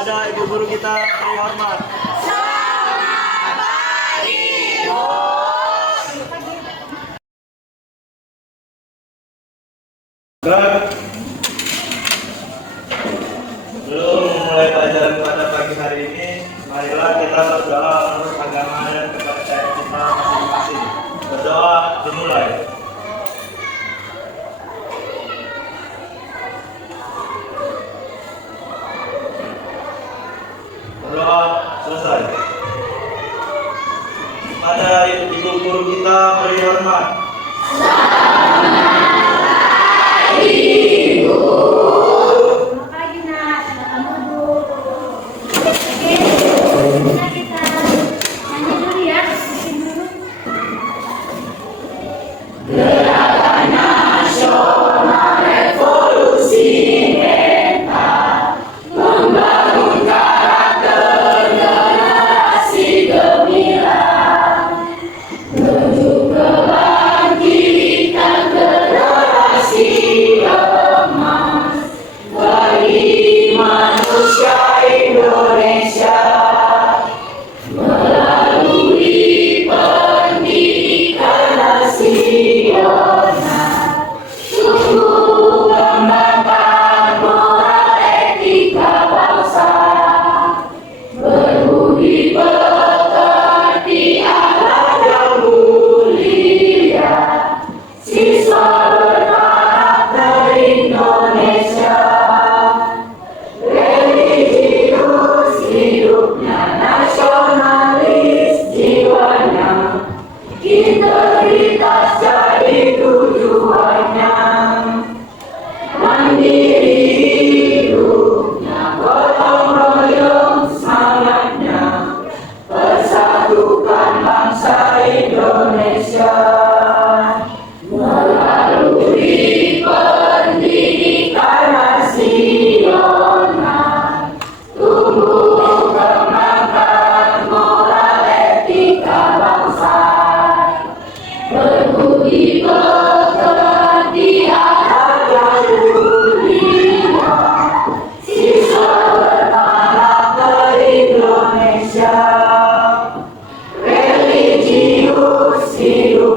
kepada ibu guru kita beri hormat. Sebelum memulai pelajaran pada pagi hari ini, marilah kita berdoa menurut agama dan kepercayaan kita masing-masing. Berdoa dimulai. Berdoa selesai. Pada ibu guru kita beri hormat. Religius hidup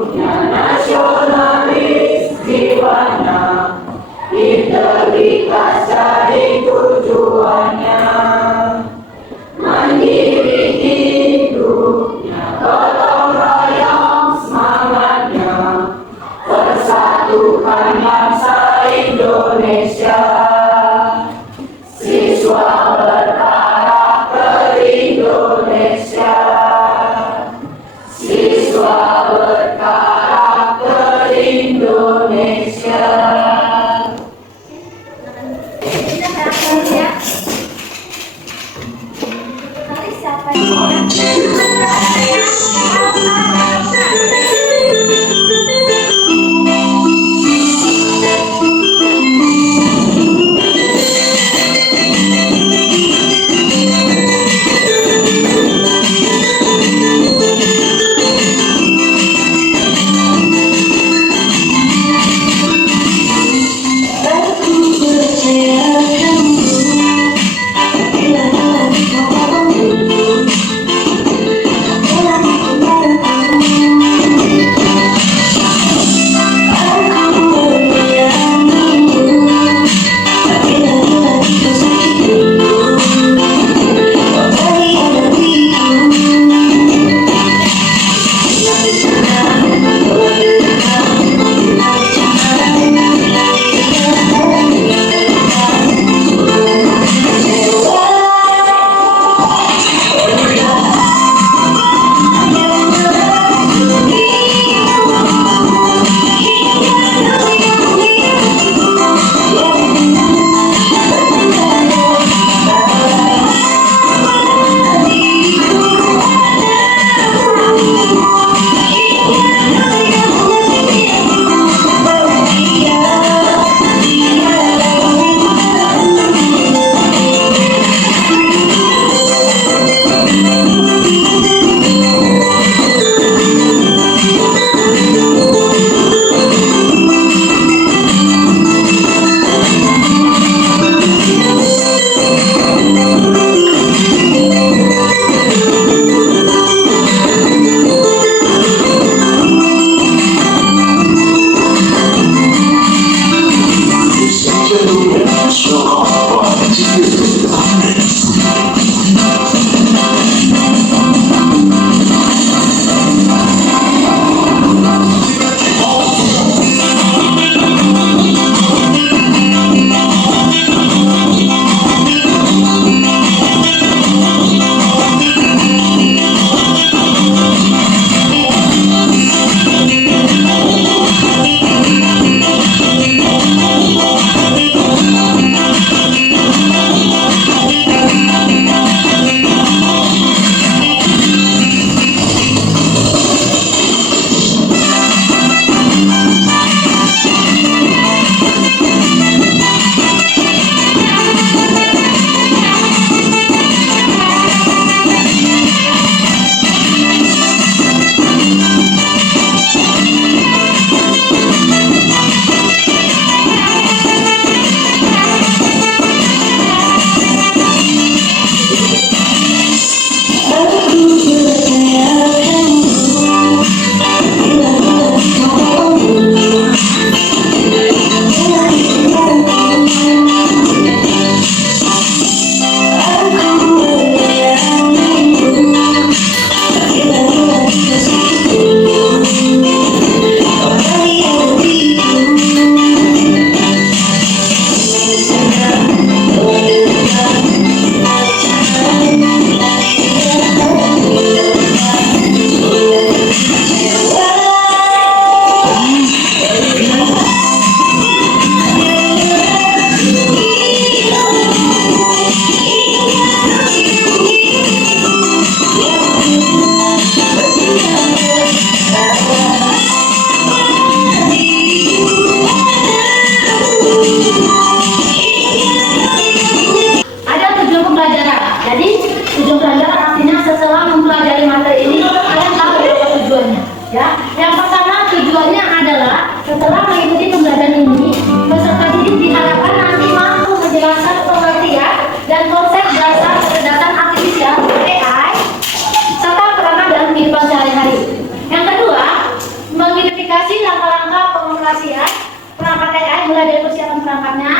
mulai dari persiapan perangkatnya,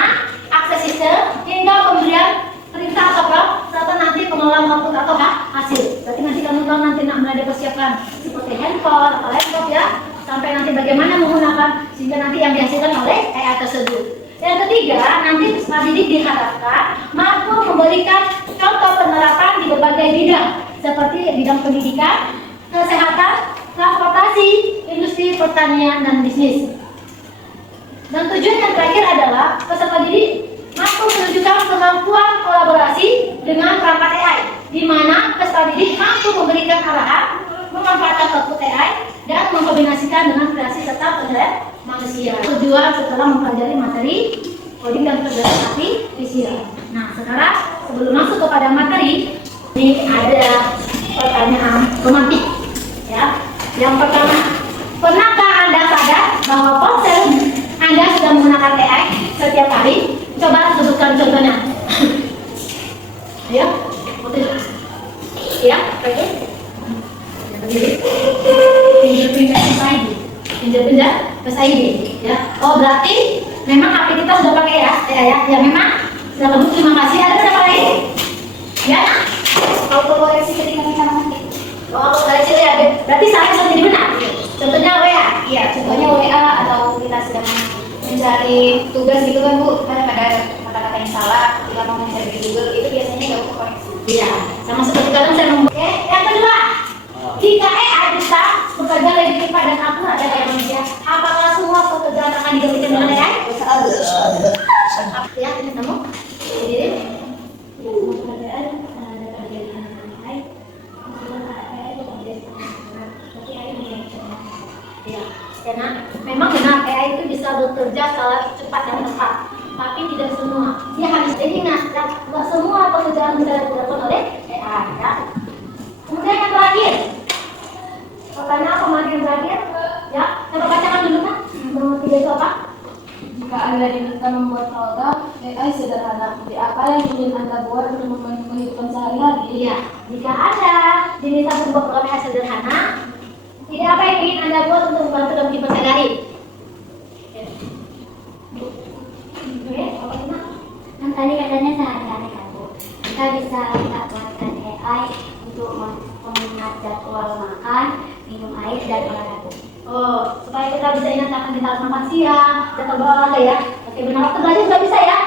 akses sistem, hingga pemberian perintah atau prompt, serta nanti pengolahan output atau hasil. Berarti nanti kamu tahu nanti nak mulai dipersiapkan seperti handphone atau laptop ya, sampai nanti bagaimana menggunakan sehingga nanti yang dihasilkan oleh AI tersebut. Yang ketiga, nanti peserta didik diharapkan mampu memberikan contoh penerapan di berbagai bidang seperti bidang pendidikan, kesehatan, transportasi, industri, pertanian, dan bisnis. Dan tujuan yang terakhir adalah peserta didik mampu menunjukkan kemampuan kolaborasi dengan perangkat AI, di mana peserta didik mampu memberikan arahan, memanfaatkan output AI, dan mengkombinasikan dengan kreasi serta penilaian manusia. Tujuan setelah mempelajari materi coding dan kecerdasan artifisial. Nah, sekarang sebelum masuk kepada materi, ini ada pertanyaan romantik. Ya, yang pertama, pernahkah Anda sadar bahwa ponsel Anda sudah menggunakan AI setiap hari? Coba sebutkan contohnya. Ya, ya, oke. Pinjam ID, ya. Oh, berarti memang HP kita sudah pakai ya, ya memang. Sudah lebih, terima kasih. Ada berapa lagi? Ya, autokoreksi ketika kita mengetik. Oh, autokoreksi ya, berarti saya sudah jadi benar. Contohnya WA, iya, contohnya WA atau kita sedang mencari tugas gitu kan Bu, kan ada kata-kata yang salah, kita mau mencari di Google itu biasanya nggak autokoreksi. Iya, sama seperti kadang saya ngomong. Oke, yang kedua, jika AI bisa bekerja lebih cepat dan akurat dari manusia, apakah semua pekerjaan akan digantikan dengan AI? Ya, ini kamu. Jadi, semua pekerjaan dapat digantikan dengan AI. Ya, karena memang benar AI itu bisa bekerja secara cepat dan tepat, tapi tidak semua. Dia harus jadi nggak semua pekerjaan bisa dilakukan oleh AI. Ya. Kemudian yang terakhir. Pertanyaan apa yang terakhir? Ya, coba bacakan dulu kan. Nomor 3 itu apa? Jika Anda diminta membuat program AI sederhana, apa yang ingin Anda buat untuk membantu kehidupan sehari-hari? Iya, jika Anda diminta membuat program AI sederhana, tidak apa yang ingin Anda buat untuk membantu dalam kehidupan sehari-hari? Oke, apa itu? Kan tadi katanya sehari-hari kan Bu, kita bisa buatkan AI untuk mengatur jadwal makan, minum air, dan olahraga. Oh, supaya kita bisa ingat akan kita harus makan siang, jadwal berolahraga ya. Oke, benar, waktu belajar juga bisa ya.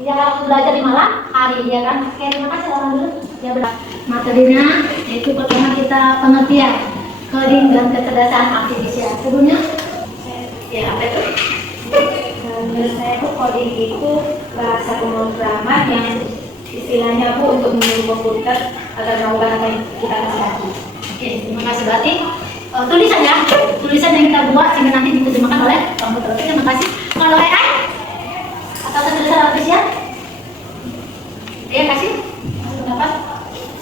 Iya, kalau waktu belajar di malam hari ya kan. Oke, terima kasih orang dulu. Ya benar. Materinya yaitu pertama kita pengertian coding dan kecerdasan artifisial. Sebelumnya, ya apa itu? Menurut saya itu coding itu bahasa pemrograman yang istilahnya Bu untuk menyuruh komputer agar melakukan apa yang kita kasih. Oke, terima kasih. Berarti tulisan ya, tulisan yang kita buat sehingga nanti diterjemahkan oleh komputer. Oke, terima kasih. Kalau AI atau kecerdasan artifisial, ya kasih pendapat.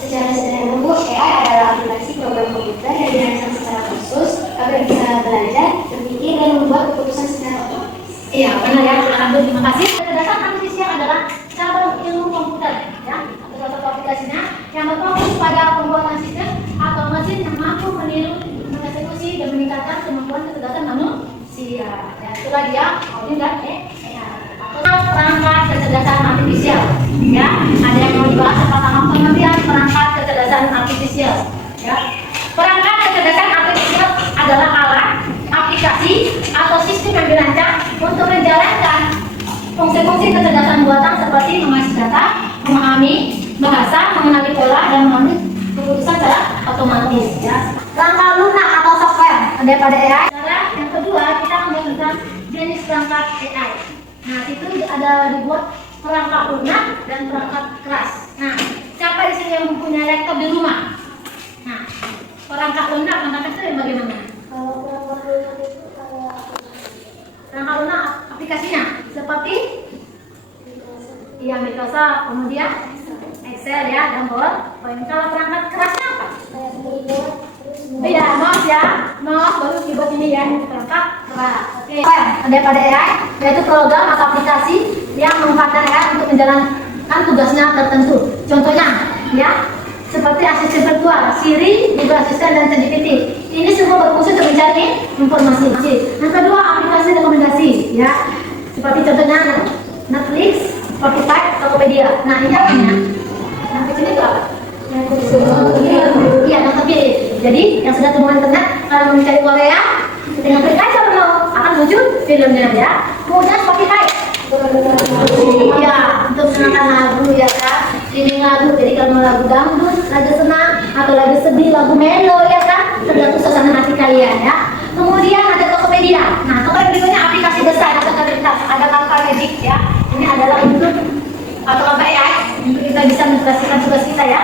Secara sederhana Bu, AI adalah aplikasi program komputer yang dirancang secara khusus agar bisa belajar, berpikir, dan membuat keputusan secara otomatis. Iya, benar ya. Alhamdulillah, terima kasih. Kecerdasan artifisial adalah cabang ilmu komputer ya, atau salah satu aplikasinya yang berfokus pada pembuatan sistem atau mesin yang mampu meniru, mengeksekusi, dan meningkatkan kemampuan kecerdasan manusia. Ya, itulah dia coding dan AI. Atau perangkat kecerdasan artifisial. Ya, ada yang mau dibahas tentang pengertian perangkat kecerdasan artifisial. Ya, perangkat kecerdasan artifisial adalah alat, aplikasi, atau sistem yang dirancang untuk menjalankan fungsi-fungsi kecerdasan buatan seperti mengaksesi data, memahami bahasa, mengenali pola, dan mengambil keputusan secara otomatis. Ya. Langkah lunak atau software daripada AI. Cara yang kedua, kita memberikan jenis perangkat AI. Nah, itu ada dibuat perangkat lunak dan perangkat keras. Nah, siapa di sini yang mempunyai laptop di rumah? Nah, perangkat lunak itu yang bagaimana? Kalau perangkat lunak itu kayak Perangkat lunak aplikasinya seperti Microsoft, kemudian Excel ya, dan PowerPoint. Kalau perangkat kerasnya apa? Iya, mouse ya, mouse baru keyboard ini ya, perangkat keras. Oke. Daripada AI, yaitu program atau aplikasi yang memanfaatkan AI untuk menjalankan tugasnya tertentu. Contohnya, ya, seperti asisten virtual, Siri, Google Assistant, dan ChatGPT. Ini semua berfungsi untuk mencari informasi. Yang kedua, aplikasi rekomendasi, ya. Seperti contohnya Netflix, Spotify, Tokopedia. Nah ini apanya? Nah kecil itu apa? Iya, nonton film. Jadi yang sudah temukan internet kalau mencari Korea dengan klik aja akan muncul filmnya ya. Kemudian Spotify. Ya, untuk menyenangkan lagu ya kan. Ini lagu, jadi kalau mau lagu dangdut, lagu senang, atau lagu sedih, lagu melo ya kan, tergantung suasana hati kalian ya. Kemudian ada Tokopedia. Nah, Tokopedia berikutnya aplikasi besar atau terlintas. Ada Canva Magic ya. Ini adalah untuk atau Canva AI untuk kita bisa menjelaskan tugas kita ya.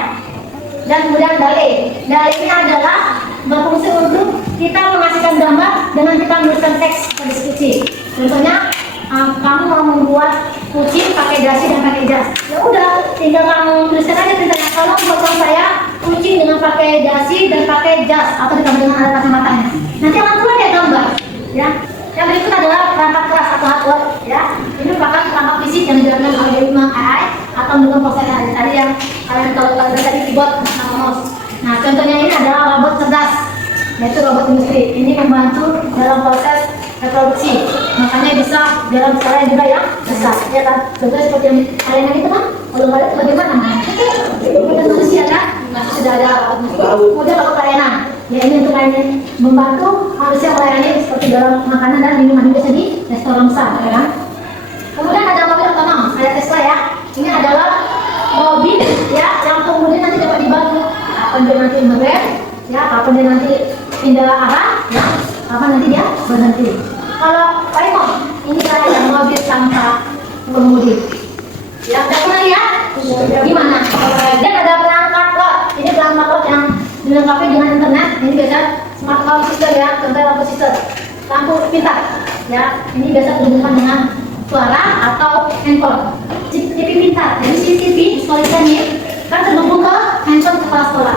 Dan kemudian Dale. Dale ini adalah berfungsi untuk kita menghasilkan gambar dengan kita menuliskan teks pada deskripsi. Contohnya kamu mau membuat kucing pakai dasi dan pakai jas, ya udah tinggal kamu tuliskan aja perintahnya, kalau buatkan saya kucing dengan pakai dasi dan pakai jas atau ditambah dengan alat kacamatanya, nanti akan keluar ya gambar ya. Yang berikut adalah perangkat keras atau hardware ya. Ini merupakan perangkat fisik yang dijalankan oleh algoritma AI atau menggunakan proses tadi yang kalian kalau tadi keyboard sama mouse. Nah contohnya ini adalah robot cerdas, yaitu robot industri. Ini membantu dalam proses reproduksi, makanya bisa dalam skala juga yang besar ya kan. Contohnya seperti yang kalian itu kan, kalau kalian bagaimana bukan manusia kan, sudah ada kemudian robot pelayanan ya, ini untuk lainnya membantu manusia melayani seperti dalam makanan dan minuman biasa di restoran besar ya kan. Kemudian ada mobil otonom, ada Tesla ya. Ini adalah mobil ya yang kemudian nanti dapat dibantu kapan dia nanti mengerem ya, kapan dia nanti pindah arah ya, kapan nanti dia berhenti. Kalau Paimo, ini ada mobil tanpa pengemudi. Yang tidak pernah lihat, gimana? Dan ada perangkat lot. Ini perangkat lot yang dilengkapi dengan internet. Ini biasa smart home system ya, contoh lampu system, lampu pintar. Ya, ini biasa berhubungan dengan suara atau handphone. TV pintar. Jadi CCTV sekolah ini kan terhubung ke handphone kepala sekolah.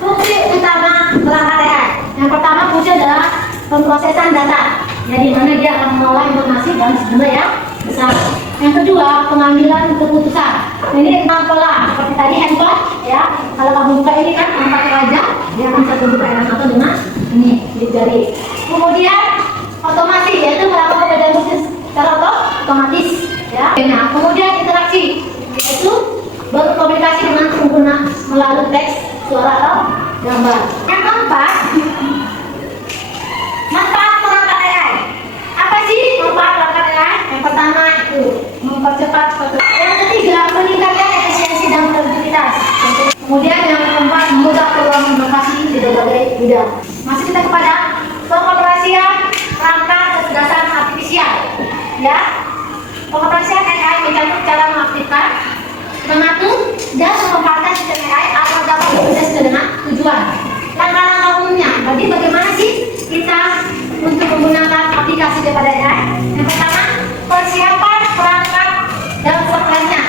Fungsi utama perangkat AI. Yang pertama fungsi adalah pemrosesan data. Ya, di mana dia akan mengolah informasi dalam sejumlah yang besar. Yang kedua, pengambilan keputusan. Ini tentang pola seperti tadi handphone ya. Kalau kamu buka ini kan nampak wajah, dia akan bisa buka enak atau dengan ini sidik jari. Kemudian otomasi, yaitu melakukan pekerjaan khusus secara otomatis ya. Nah, kemudian interaksi, yaitu berkomunikasi dengan pengguna melalui teks, suara atau gambar. Yang keempat, manfaat perangkat AI. Apa sih manfaat perangkat AI? Yang pertama itu mempercepat proses. Yang ketiga, meningkatkan efisiensi dan produktivitas. Kemudian yang keempat, memudahkan peluang inovasi di berbagai bidang. Masuk kita kepada pengoperasian perangkat kecerdasan artifisial. Ya, pengoperasian AI mencakup cara mengaktifkan, mengatur, dan memanfaatkan sistem AI agar dapat bekerja sesuai dengan tujuan. Langkah-langkah umumnya, jadi bagaimana sih kita untuk menggunakan aplikasi daripada AI? Yang pertama, persiapan perangkat dan software-nya,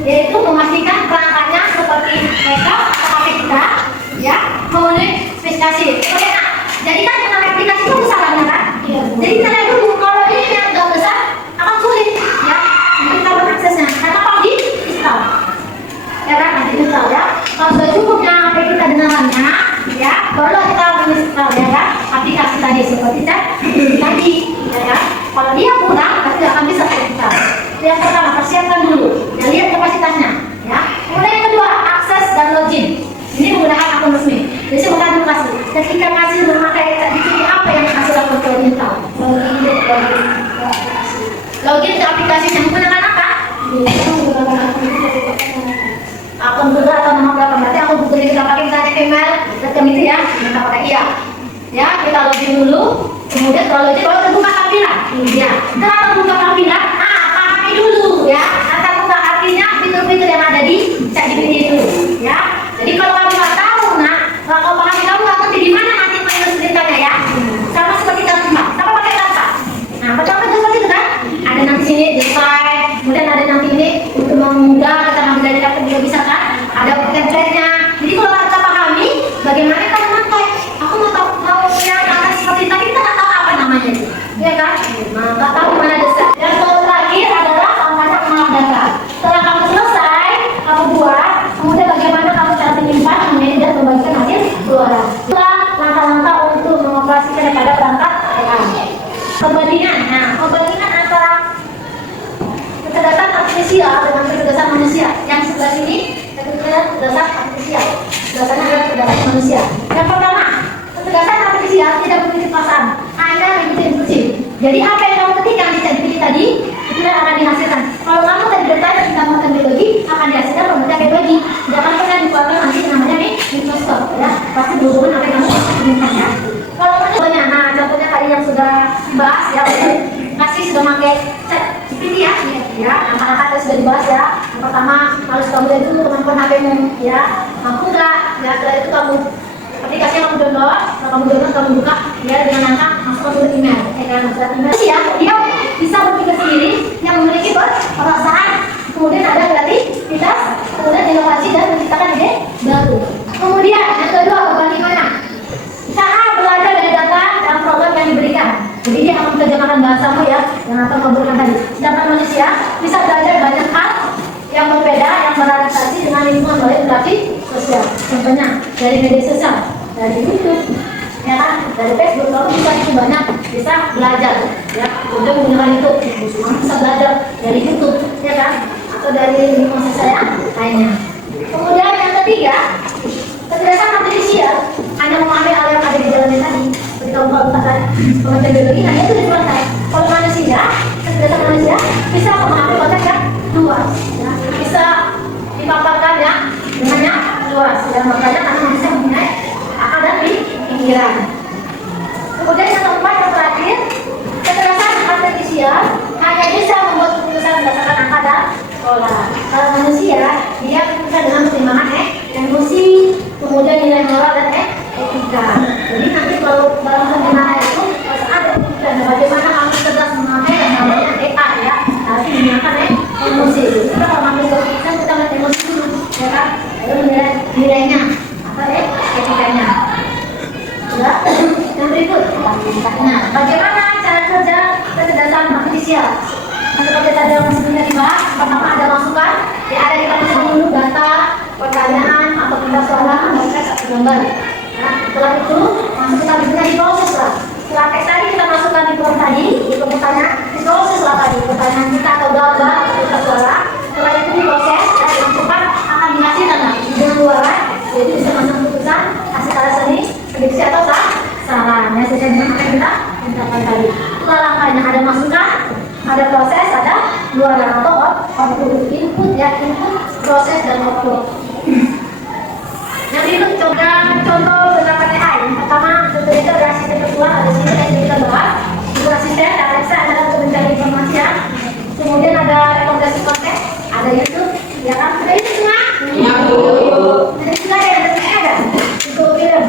yaitu memastikan perangkatnya seperti laptop atau HP kita, ya, memenuhi spesifikasi. Nah, jadi kan dengan aplikasi itu besar kan? Jadi kita lihat dulu kalau ini yang nggak besar akan sulit, ya, kita mengaksesnya. Karena apa di install, ya kan? Nanti install ya. Kalau sudah cukupnya HP kita dengan RAM-nya, ya, baru kita menginstal ya kan aplikasi tadi seperti tadi ya kan. Kalau dia kurang pasti akan bisa kita. Yang pertama persiapkan dulu dan lihat kapasitasnya ya. Kemudian yang kedua, akses dan login. Ini menggunakan akun resmi. Jadi menggunakan aplikasi. Ketika kasih memakai dipilih apa yang kasih lakukan ke install. Login ke aplikasinya menggunakan apa? Akun Google atau nama berapa? Berarti akun Google kita pakai misalnya email, rekening itu ya, kita pakai iya. Ya, kita login dulu, kemudian kalau login baru terbuka tampilan. Ya, setelah terbuka tampilan, pahami dulu ya, akan buka artinya fitur-fitur yang ada di ChatGPT itu. Ya, jadi kalau kamu nggak tahu, kalau kamu pahami, kamu nggak ngerti di mana nanti menulis perintahnya ya. Sama seperti Canva, sama pakai Canva. Nah, pertama seperti itu kan, ada nanti sini desain, kemudian ada nanti ini untuk mengunggah kata ngambil dari data juga bisa kan, ada template-nya. Jadi kalau kita pahami, bagaimana kita memakai, aku mau yang akan seperti tapi kita nggak tahu apa namanya itu, ya kan? Nah, nggak tahu mana desain. Yang terakhir adalah langkah mengolah data. Setelah kamu selesai, kamu buat, kemudian bagaimana kamu cara menyimpan, memanage dan membagikan hasil suara. Itulah langkah-langkah untuk mengoperasikan daripada perangkat AI. Perbandingan, nah perbandingan antara kecerdasan artifisial dengan kecerdasan manusia. Yang sebelah sini kecerdasan artifisial. Kecerdasannya adalah kecerdasan manusia. Yang pertama, kecerdasan artifisial tidak memiliki perasaan, hanya mengikuti instruksi. Jadi apa yang kamu ketikkan di ChatGPT tadi itu yang akan dihasilkan. Kalau kamu tadi bertanya tentang matematika biologi, akan dihasilkan matematika biologi. Jangan pernah dikeluarkan nanti namanya nih mikroskop, ya. Pasti berhubungan apa yang kamu inginkan, ya. Kalau contohnya, nah contohnya tadi yang sudah dibahas, ya, masih sudah pakai ChatGPT, ya. Anak-anak sudah dibahas, ya. Yang pertama harus kamu itu kemampuan HP-mu, ya. Mampu nggak? Ya setelah itu kamu aplikasi yang kamu download, kamu buka, ya dengan angka masuk ke email, ya kan, masuk email. Ya, dia bisa berpikir sendiri, yang memiliki perasaan, kemudian ada kreativitas, kemudian inovasi dan menciptakan ide baru. Kemudian yang kedua, bagaimana cara belajar dari data dan program yang diberikan. Jadi dia akan menerjemahkan bahasamu, ya, yang akan kamu berikan tadi. Sedangkan manusia bisa belajar banyak hal yang berbeda, yang beradaptasi dengan lingkungan melalui interaksi sosial. Contohnya dari media sosial, dari YouTube, ya kan, dari Facebook, kamu bisa banyak bisa belajar, ya. Kemudian menggunakan YouTube, kamu bisa belajar dari YouTube, ya kan, atau dari lingkungan sosial yang lainnya. Kemudian yang ketiga, kecerdasan artifisial hanya memahami hal yang ada di jalannya tadi. Seperti kamu katakan pengajar biologi, hanya itu dikuasai. Kalau manusia, kecerdasan manusia bisa memahami konteks yang luas, ya. Bisa dipaparkan, ya, dengan yang luas, dan makanya karena manusia mempunyai akal dan pikiran. Kemudian yang keempat, yang terakhir, kecerdasan artifisial hanya bisa membuat keputusan berdasarkan angka dan pola. Kalau manusia, dia bisa dengan pertimbangan emosi, kemudian nilai moral dan etika. Jadi nanti kalau dalam penggunaan itu harus ada dan bagaimana kamu cerdas memakai dan namanya EA, ya, harus menggunakan emosi. Kita kalau mengambil keputusan kita melihat emosi dulu, ya kan, lalu nilainya atau etikanya. Ya, yang berikut. Nah, bagaimana cara kerja kecerdasan artifisial? Seperti tadi yang sebelumnya dibahas, pertama ada masukan, ya, ada di kamu dulu data, pertanyaan atau suara atau teks atau gambar. Nah, setelah itu masuk kita bisa diproses lah. Setelah teks tadi kita masukkan di form tadi, di pertanyaan, diproses lah tadi pertanyaan kita atau gambar atau suara. Setelah itu diproses dan dimasukkan akan dihasilkan dengan luaran, yaitu bisa masuk keputusan, hasil alasan ini, prediksi atau saran. Ya, sesuai dengan apa yang kita mintakan tadi. Setelah langkahnya ada masukan, ada proses, ada luaran atau output, input, ya, input, proses dan output. Yang berikut contoh penerapan AI. Yang pertama, tentunya itu ada asisten virtual, ada sini yang kita bahas. Itu asisten, Alexa adalah untuk mencari informasi, ya. Kemudian ada rekomendasi konten, ada YouTube, ya kan? Sudah itu semua? Jadi sudah ada ada itu film,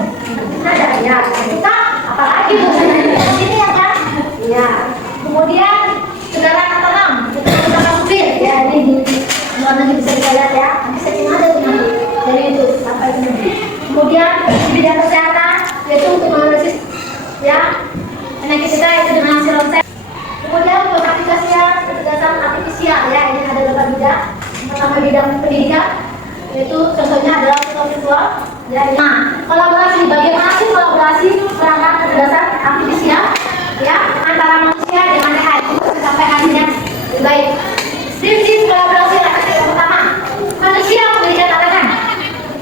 ada, ya. Kita apalagi ini, ya kan? Ya. Kemudian kendaraan otonom, kita supir, ya, ini di luar negeri bisa kita lihat, ya. Nanti setting ada tuh nanti dari itu sampai itu. Kemudian di bidang kesehatan, yaitu untuk menganalisis, ya, penyakit kita itu dengan hasil ronsen. Kemudian untuk aplikasinya kecerdasan artifisial, ya, ini ada beberapa bidang. Yang pertama bidang pendidikan, yaitu contohnya adalah virtual, ya. Nah, kolaborasi, bagaimana sih kolaborasi perangkat kecerdasan artifisial, ya, antara manusia dengan AI sampai hasilnya lebih baik. Prinsip kolaborasi yang pertama, manusia memberikan arahan,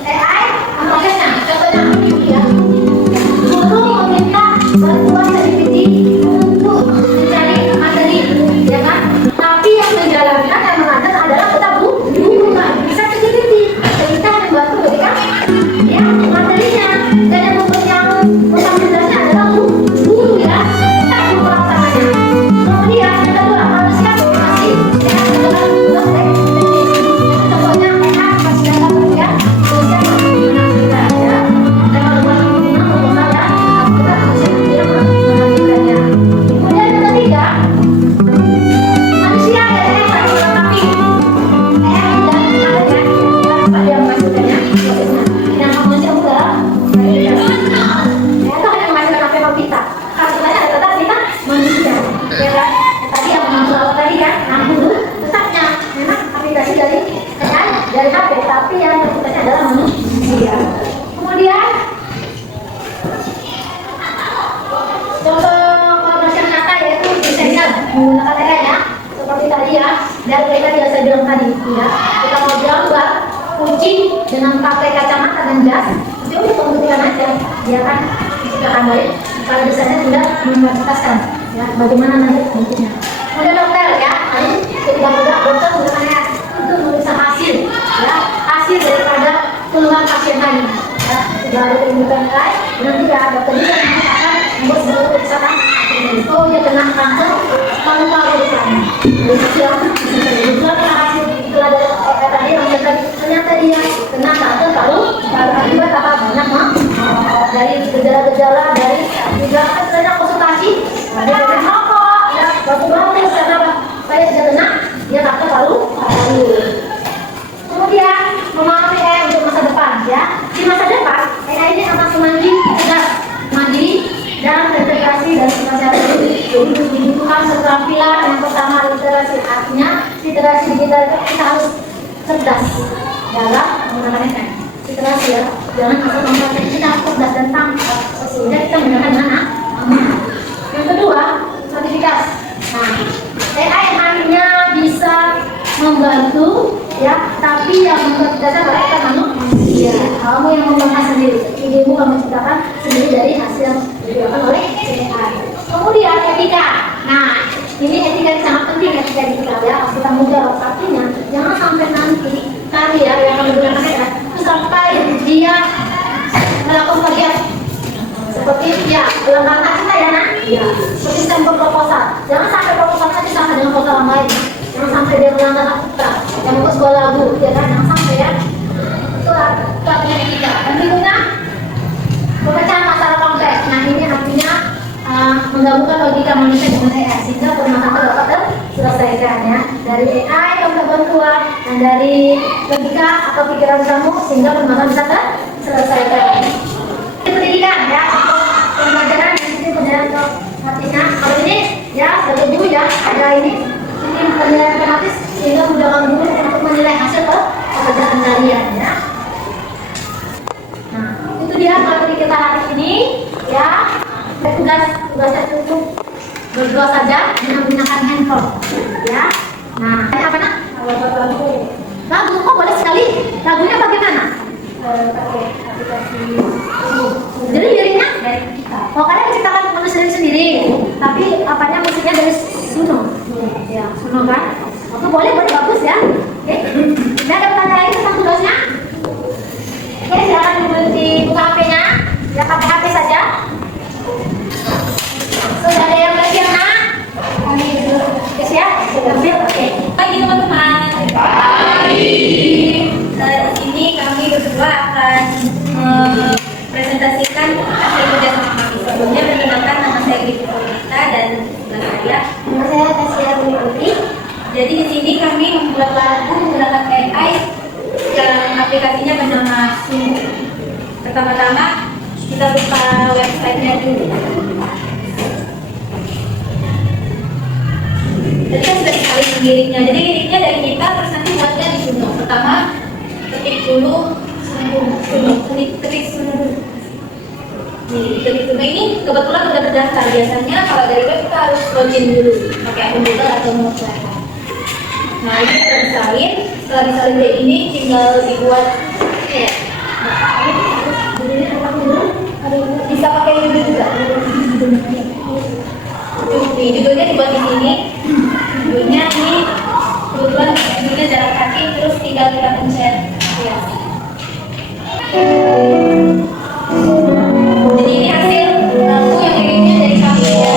AI memprosesnya. Contohnya, ya, guru meminta bantuan ChatGPT untuk mencari materi, ya kan? Tapi yang menjalankan dan mengajar adalah kita guru, kan? Bisa ChatGPT, kita membantu berikan, ya, materinya, dan yang mempunyai Dan mereka yang saya bilang tadi, ya, kita mau gambar kucing dengan pakai kacamata dan jas, itu udah pembuktian aja, ya kan? Kita gambarin. Kalau misalnya tidak membataskan, ya, bagaimana nanti bentuknya. Kemudian dokter, ya, tadi ketika dokter menggunakannya untuk memeriksa hasil, ya, hasil daripada keluhan pasien tadi. Ya, sudah ada pembukaan lain, nanti ya dokter juga akan membuat sebuah pemeriksaan. Oh, dia kena kanker paru-paru di sana. Kebetulan hasil setelah dari tadi yang ternyata dia kena kanker paru-paru akibat apa banyak dari gejala-gejala dari juga banyak konsultasi. Ada yang merokok, ya, batu-batu, saya sudah kena dia kanker paru-paru. Kemudian memahami untuk masa depan, ya. Di masa depan, ini akan semakin tegas, mandiri dan integrasi dan semacam itu dibutuhkan keterampilan yang pertama literasi, artinya literasi digital itu kita harus cerdas dalam menggunakannya. Literasi, ya, jangan asal menggunakan, kita harus cerdas dan tangkap sehingga kita menggunakan dengan aman. Yang kedua, sertifikasi. Nah, AI hanya bisa membantu, ya, tapi yang membuat dasar mereka manusia. Kamu yang membahas sendiri, ilmu kamu ciptakan sendiri dari hasil yang dilakukan oleh AI. Kemudian etika. Nah, ini etika yang sangat penting, etika digital, ya, harus kita menjawab. Artinya jangan sampai nanti karya yang menggunakan AI itu sampai dia melakukan bagian seperti, ya, pelanggaran kita, ya, nak, ya, seperti sampel proposal. Jangan sampai proposal tadi sama dengan proposal yang lain. Jangan sampai dia melanggar hak cipta, yang membuat sebuah lagu, ya kan, jangan sampai, ya. Itu punya etika. Dan berikutnya pemecahan masalah kompleks. Nah, ini artinya menggabungkan logika manusia dengan AI sehingga permasalahan dapat terselesaikan, ya, dari AI kamu dapat bantuan dan dari logika atau pikiran kamu sehingga permasalahan bisa terselesaikan. Pendidikan, ya, pembelajaran di sini pembelajaran artinya kalau ini, ya, sebagai guru, ya, ada ini penilaian tematis sehingga mudahkan guru untuk menilai hasil pekerjaan kalian, ya. Nah, itu dia materi kita hari ini, ya. Tugasnya cukup berdua saja dengan menggunakan handphone, ya. Nah, apa nak? Lagu kok boleh sekali. Lagunya bagaimana? Pakai aplikasi. Jadi liriknya dari kita. Oh, kalian menciptakan menulis sendiri, tapi apanya musiknya dari Suno, ya, Suno kan? Oke, boleh bagus, ya. Oke, nah, ada pertanyaan lain tentang tugasnya? Oke, silakan dibuka HP-nya, ya, pakai HP saja. Sudah ada yang bersiap, nak? Oke, siap? Ambil, oke. Pagi teman-teman. Ini kami berdua akan presentasikan hasil kerja kami. Sebelumnya perkenalkan, nama saya Griffith Paulita dan sebelah saya. Nama saya Tasya Putri. Jadi di sini kami membuat lagu menggunakan AI yang aplikasinya bernama Suno. Pertama-tama kita buka websitenya dulu. Jadi kan sudah sekali liriknya. Jadi liriknya dari kita terus nanti buatnya di Suno. Pertama ketik dulu Suno, ketik Suno dulu. Nih, ketik Suno ini kebetulan udah terdaftar. Biasanya kalau dari web kita harus login dulu pakai akun Google atau Mozilla. Nah, ini sudah disalin. Setelah disalin kayak ini tinggal dibuat, ya. Bisa pakai judul juga. Judulnya dibuat di sini. Judulnya ini kebetulan judulnya jalan kaki, terus tinggal kita pencet. Ya. Jadi ini hasil lagu yang liriknya dari kami, ya.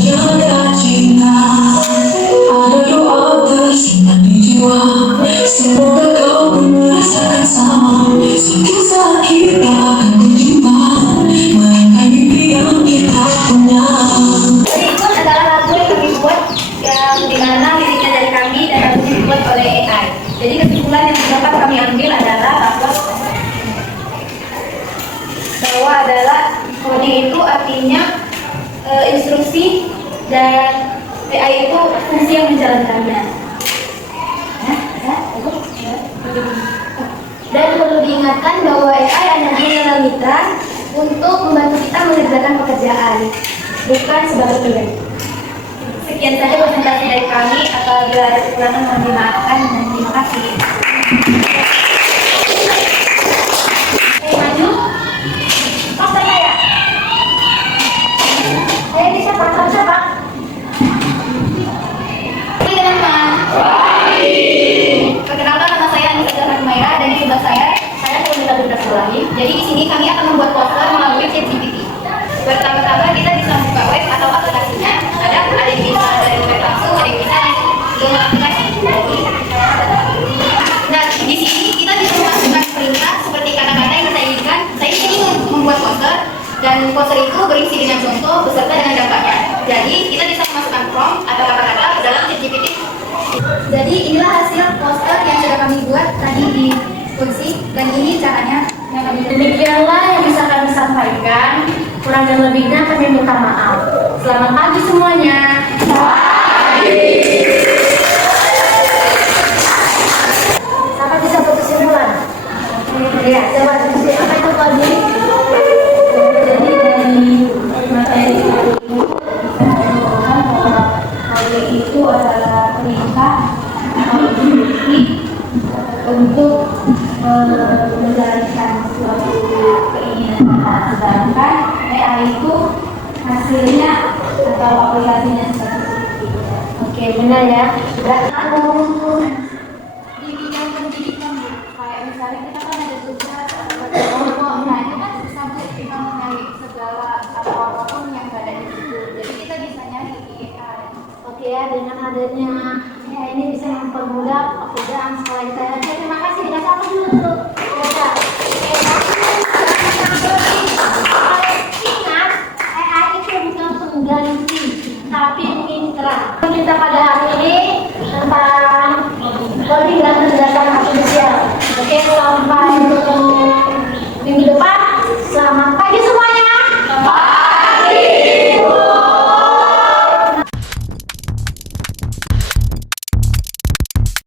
Jaga cinta, ada doa tersimpan di jiwa. Semoga kau merasakan sama sakit kita. Jadi kesimpulan yang dapat kami ambil adalah bahwa adalah coding itu artinya instruksi dan AI itu fungsi yang menjalankannya. Dan perlu diingatkan bahwa AI adalah mitra untuk membantu kita mengerjakan pekerjaan, bukan sebagai pengganti. Sekian saja presentasi dari kami. Apabila ada kekurangan mohon dimaafkan dan terima kasih. Maju. Pasang saya. Ini siapa? Siapa? Ini teman-teman. Perkenalkan, nama saya Anissa Humaira dan di sebelah saya Nurita Dudrasulahi. Jadi di sini kami akan membuat poster melalui ChatGPT. Pertama-tama kita bisa buka web atau aplikasinya. Ada yang bisa dari web langsung, ada yang bisa dari aplikasi. Nah, di sini kita bisa memasukkan perintah seperti kata-kata yang kita inginkan. Saya ingin membuat poster dan poster itu berisi dengan contoh beserta dengan dampaknya. Jadi kita bisa memasukkan prompt atau kata-kata ke dalam ChatGPT. Jadi inilah hasil poster yang sudah kami buat tadi di kursi dan ini caranya yang kami Demikianlah yang bisa kami sampaikan. Kurang dan lebihnya kami minta maaf. Selamat pagi semuanya. Siapa bisa berkesimpulan? Ya, coba apa itu pagi? Jadi dari materi ini bisa disimpulkan bahwa coding itu adalah perintah atau instruksi untuk menjalankan suatu keinginan kita. Sedangkan AI itu hasilnya atau aplikasinya seperti itu. Oke, benar ya. Di bidang pendidikan, kayak misalnya kita kan ada tugas kelompok, nah itu kan susah Bu, kita mencari segala atau apapun yang ada di situ. Jadi kita bisa nyari di AI. Oke ya, dengan adanya ya ini bisa mempermudah pekerjaan sekolah kita. Oke, terima kasih. Kita sapa dulu. Ya. Ingat, AI itu bukan pengganti, tapi mitra. Kita pada hari ini tentang coding dan kecerdasan artifisial. Oke, sampai